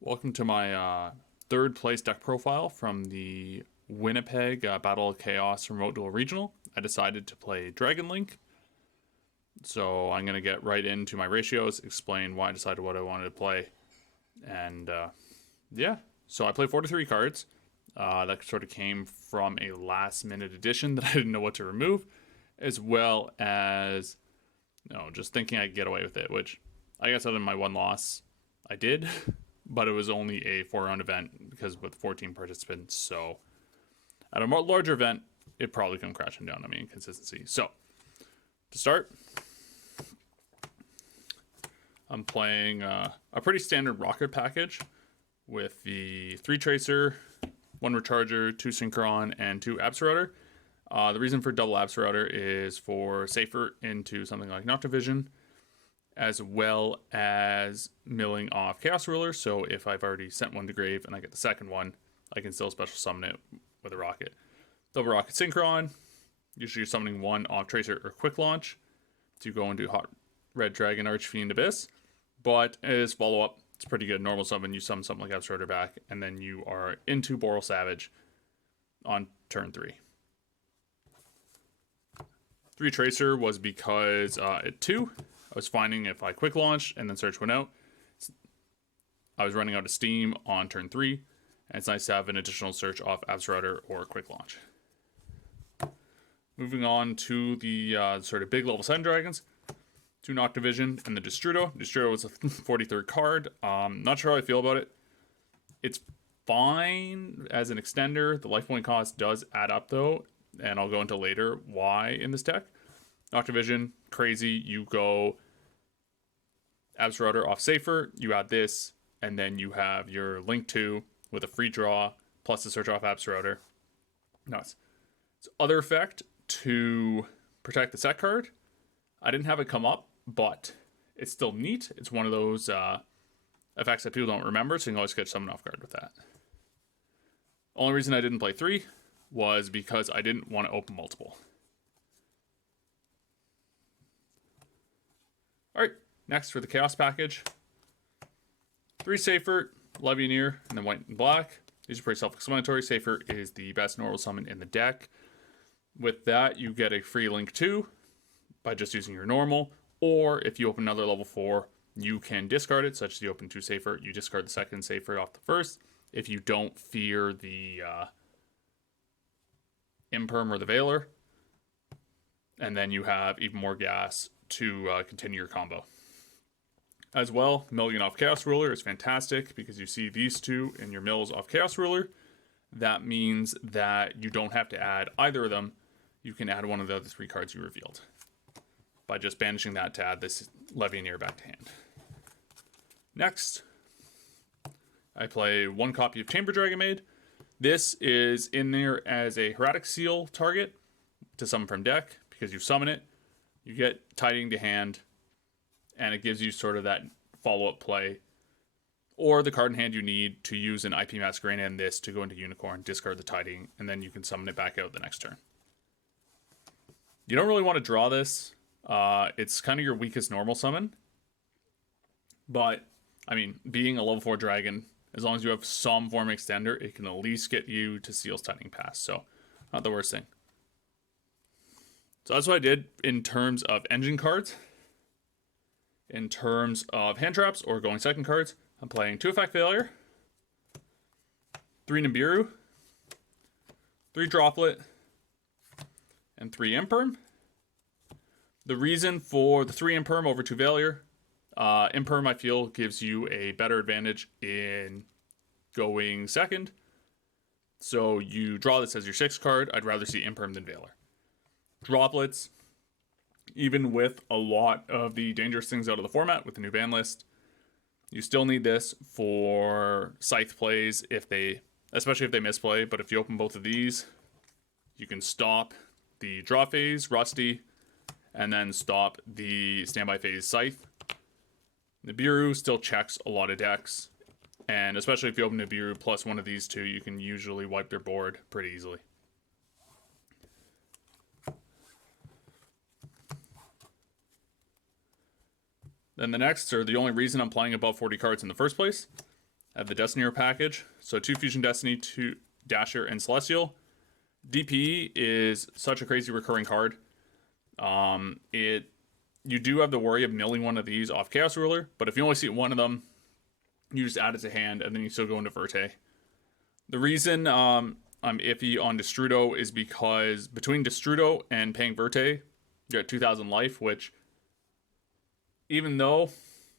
Welcome to my third place deck profile from the Winnipeg Battle of Chaos Remote Duel Regional. I decided to play Dragon Link, so I'm going to get right into my ratios, explain why I decided what I wanted to play, and yeah. So I played 43 cards. That sort of came from a last minute addition that I didn't know what to remove, as well as, just thinking I'd get away with it, which I guess other than my one loss, I did. But it was only a 4-round event because with 14 participants. So at a more larger event, it probably come crashing down on me in consistency. So to start, I'm playing a pretty standard rocket package with the 3 Tracer, 1 Recharger, 2 Synchron, and 2 Absorber. The reason for double Absorber is for safer into something like Noctivision, as well as milling off Chaos Ruler. So if I've already sent one to grave and I get the second one, I can still special summon it with a rocket. Double Rocket Synchron. Usually you're summoning one off Tracer or Quick Launch to go into Hot Red Dragon Archfiend Abyss. But as follow-up, it's pretty good. Normal summon, you summon something like Absorber back, and then you are into Boral Savage on turn 3. 3 Tracer was because at 2, I was finding if I quick launch and then search one out, I was running out of steam on turn 3, and it's nice to have an additional search off Absorber or quick launch. Moving on to the sort of big level 7 dragons, 2 Noctivision and the Destrudo. Destrudo was a 43rd card. Not sure how I feel about it. It's fine as an extender. The life point cost does add up though, and I'll go into later why in this deck. Noctivision, crazy. You go Absorber off Safer, you add this, and then you have your Link 2 with a free draw, plus the search off Absorber. Nuts. So other effect to protect the set card. I didn't have it come up, but it's still neat. It's one of those effects that people don't remember, so you can always catch someone off guard with that. Only reason I didn't play 3 was because I didn't want to open multiple. Alright, next for the Chaos package. 3 Safer, Levianeer, and then white and black. These are pretty self-explanatory. Safer is the best normal summon in the deck. With that, you get a free Link 2 by just using your normal, or if you open another level 4, you can discard it, such as you open 2 Safer, you discard the second Safer off the first, if you don't fear the Imperm or the Veiler, and then you have even more gas to continue your combo. As well, milling off Chaos Ruler is fantastic because you see these two in your mills off Chaos Ruler. That means that you don't have to add either of them. You can add one of the other 3 cards you revealed by just banishing that to add this Levianeer back to hand. Next, I play 1 copy of Chamber Dragon Maid. This is in there as a Heretic Seal target to summon from deck because you summon it. You get Tiding to hand, and it gives you sort of that follow-up play. Or the card in hand you need to use an IP Masquerade and this to go into Unicorn, discard the Tiding, and then you can summon it back out the next turn. You don't really want to draw this. It's kind of your weakest normal summon. But, I mean, being a level 4 dragon, as long as you have some form extender, it can at least get you to Seal's Tiding Pass. So, not the worst thing. So that's what I did in terms of engine cards. In terms of hand traps or going second cards, I'm playing 2 Effect Failure, 3 Nibiru, 3 Droplet, and 3 Imperm. The reason for the 3 Imperm over 2 Failure, Imperm I feel gives you a better advantage in going second. So you draw this as your 6th card. I'd rather see Imperm than Veiler. Droplets, even with a lot of the dangerous things out of the format with the new ban list, you still need this for Scythe plays especially if they misplay. But if you open both of these, you can stop the draw phase, Rusty, and then stop the standby phase, Scythe. Nibiru still checks a lot of decks, and especially if you open Nibiru plus one of these 2, you can usually wipe their board pretty easily. Then the next, or the only reason I'm playing above 40 cards in the first place, I have the Destiny package. So 2 Fusion Destiny, 2 Dasher, and Celestial. DPE is such a crazy recurring card. You do have the worry of milling one of these off Chaos Ruler, but if you only see one of them, you just add it to hand, and then you still go into Verte. The reason I'm iffy on Destrudo is because between Destrudo and paying Verte, you're at 2,000 life, which, even though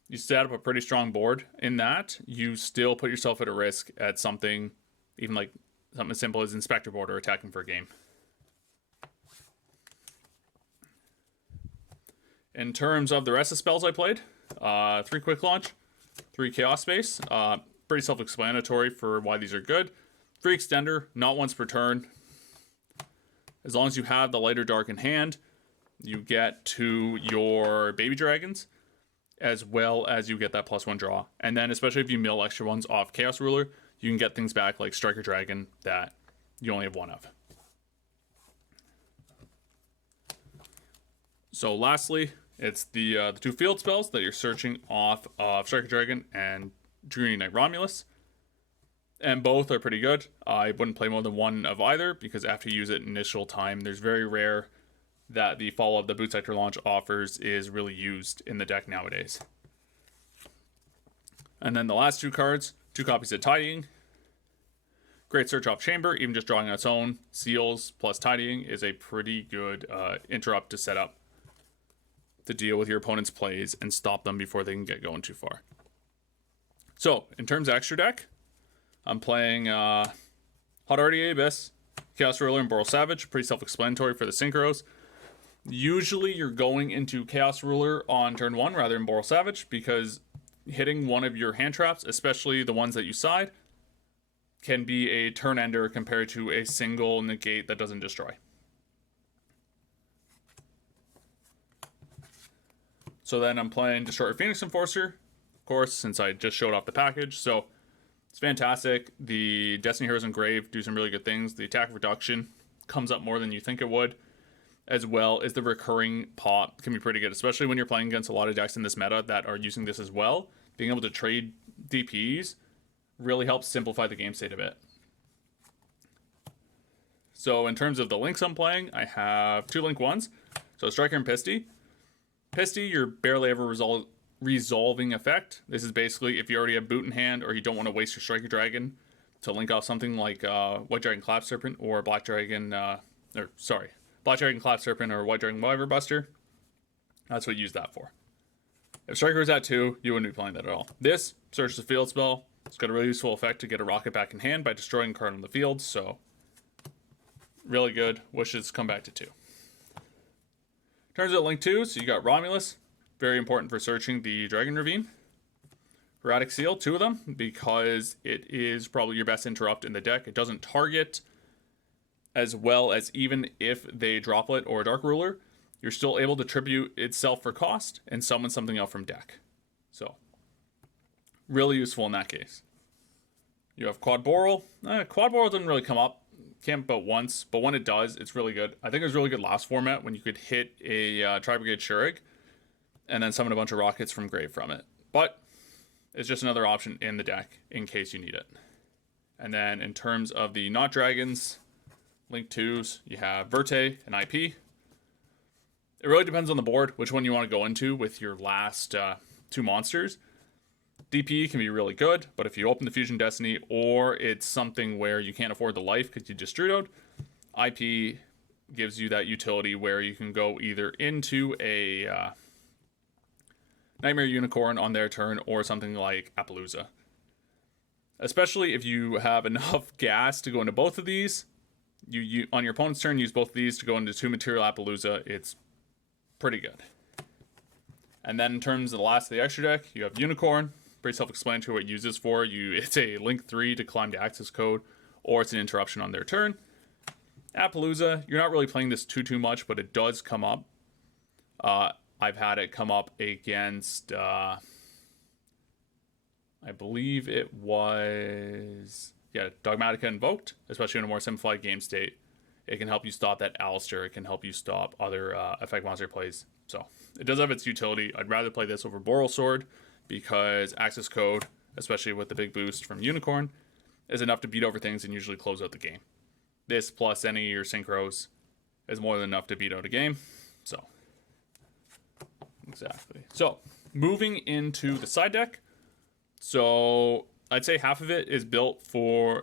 you set up a pretty strong board in that, you still put yourself at a risk at something, even like something as simple as Inspector Board or attacking for a game. In terms of the rest of the spells I played, 3 Quick Launch, 3 Chaos Space. Pretty self-explanatory for why these are good. Free Extender, not once per turn. As long as you have the light or dark in hand, you get to your baby dragons, as well as you get that +1 draw. And then especially if you mill extra ones off Chaos Ruler, you can get things back like Striker Dragon that you only have 1 of. So lastly, it's the 2 field spells that you're searching off of Striker Dragon and Dragoon Knight Romulus. And both are pretty good. I wouldn't play more than 1 of either, because after you use it initial time, there's very rare that the follow-up the Boot Sector launch offers is really used in the deck nowadays. And then the last 2 cards, 2 copies of Tidying. Great search off Chamber, even just drawing on its own. Seals plus Tidying is a pretty good interrupt to set up to deal with your opponent's plays and stop them before they can get going too far. So, in terms of extra deck, I'm playing Hot RDA Abyss, Chaos Ruler, and Boral Savage. Pretty self-explanatory for the synchros. Usually you're going into Chaos Ruler on turn 1 rather than Boral Savage, because hitting one of your hand traps, especially the ones that you side, can be a turn ender compared to a single negate that doesn't destroy. So then I'm playing Destroyer Phoenix Enforcer, of course, since I just showed off the package. So it's fantastic. The Destiny Heroes Engraved do some really good things. The attack reduction comes up more than you think it would, as well as the recurring pop can be pretty good, especially when you're playing against a lot of decks in this meta that are using this as well. Being able to trade DPs really helps simplify the game state a bit. So in terms of the links I'm playing, I have 2 link ones. So Striker and Pisty. Pisty, you're barely ever resolving effect. This is basically if you already have Boot in hand, or you don't want to waste your Striker Dragon to link off something like White Dragon Clap Serpent or Black Dragon, Black Dragon Clap Serpent or White Dragon Wyvern Buster. That's what you use that for. If Striker is at 2, you wouldn't be playing that at all. This searches the field spell. It's got a really useful effect to get a rocket back in hand by destroying a card on the field, so really good. Wishes come back to 2. Turns out link 2, so you got Romulus, very important for searching the Dragon Ravine. Erratic Seal, 2 of them, because it is probably your best interrupt in the deck. It doesn't target, as well as even if they Droplet or Dark Ruler, you're still able to tribute itself for cost and summon something out from deck. So, really useful in that case. You have Quad Boral. Quad Boral doesn't really come up. Came about once, but when it does, it's really good. I think it was really good last format when you could hit a Tri-Brigade Shurig and then summon a bunch of rockets from grave from it. But it's just another option in the deck in case you need it. And then in terms of the not dragons, link 2s, you have Verte and IP. It really depends on the board which one you want to go into with your last 2 monsters. DP can be really good, but if you open the Fusion Destiny, or it's something where you can't afford the life because you just Strudoed, IP gives you that utility where you can go either into a Nightmare Unicorn on their turn, or something like Appaloosa. Especially if you have enough gas to go into both of these, you on your opponent's turn, use both of these to go into 2 Material Appaloosa. It's pretty good. And then in terms of the last of the extra deck, you have Unicorn. Pretty self-explanatory what it uses for. It's a link 3 to climb to access code, or it's an interruption on their turn. Appaloosa, you're not really playing this too much, but it does come up. I've had it come up against, I believe it was, Dogmatica Invoked, especially in a more simplified game state. It can help you stop that Alistair. It can help you stop other effect monster plays. So it does have its utility. I'd rather play this over Boral Sword, because access code, especially with the big boost from Unicorn, is enough to beat over things and usually close out the game. This plus any of your synchros is more than enough to beat out a game. So, exactly. So, moving into the side deck. So, I'd say half of it is built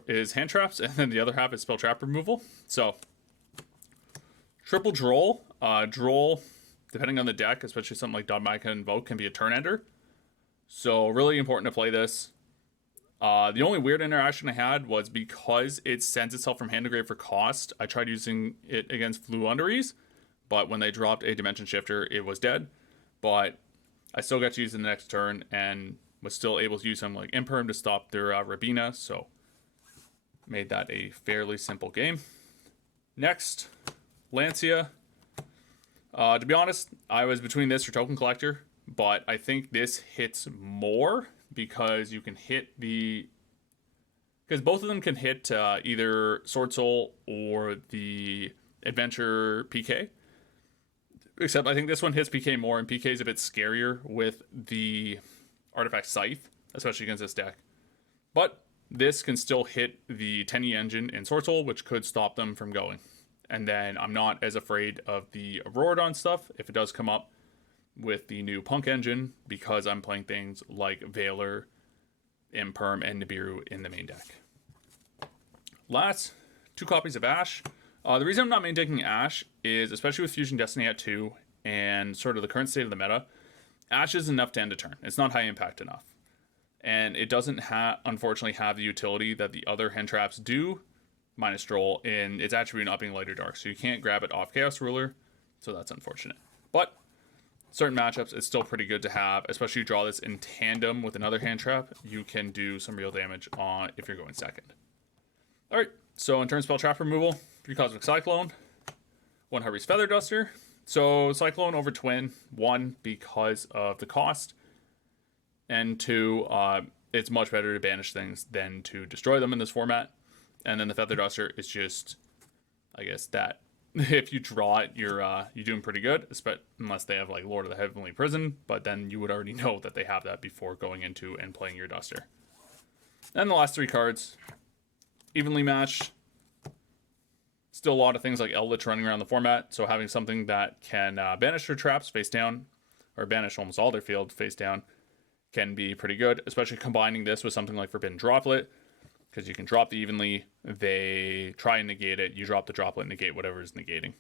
is hand traps, and then the other half is spell trap removal. So, triple Droll. Droll, depending on the deck, especially something like Dogmatica Invoke, can be a turn ender. So, really important to play this. The only weird interaction I had was because it sends itself from hand to grave for cost. I tried using it against Fluunderies, but when they dropped a Dimension Shifter, it was dead. But I still got to use it the next turn and was still able to use something like Imperm to stop their Rabina, so made that a fairly simple game. Next, Lancia. To be honest, I was between this or Token Collector, but I think this hits more because you can hit because both of them can hit either Sword Soul or the Adventure PK. Except I think this one hits PK more, and PK is a bit scarier with the Artifact Scythe, especially against this deck. But this can still hit the Tenyi engine in Sword Soul, which could stop them from going. And then I'm not as afraid of the Auroradon stuff if it does come up with the new Punk engine, because I'm playing things like Valor, Imperm, and Nibiru in the main deck. Last, 2 copies of Ash. The reason I'm not main decking Ash is, especially with Fusion Destiny at 2 and sort of the current state of the meta, Ash is enough to end a turn. It's not high impact enough. And it doesn't unfortunately have the utility that the other hand traps do, minus Droll, in its attribute not being light or dark. So you can't grab it off Chaos Ruler, so that's unfortunate. But certain matchups, it's still pretty good to have, especially you draw this in tandem with another hand trap. You can do some real damage on if you're going second. Alright, so in terms of spell trap removal, 3 Cosmic Cyclone, 1 Harvey's Feather Duster. So Cyclone over Twin, 1, because of the cost, and 2, it's much better to banish things than to destroy them in this format. And then the Feather Duster is just, I guess, that if you draw it, you're doing pretty good, unless they have like Lord of the Heavenly Prison, but then you would already know that they have that before going into and playing your Duster. And the last 3 cards, evenly matched. Still a lot of things like Eldritch running around the format, so having something that can banish their traps face down, or banish almost all their field face down, can be pretty good, especially combining this with something like Forbidden Droplet, because you can drop the evenly, they try and negate it, you drop the droplet, negate whatever is negating.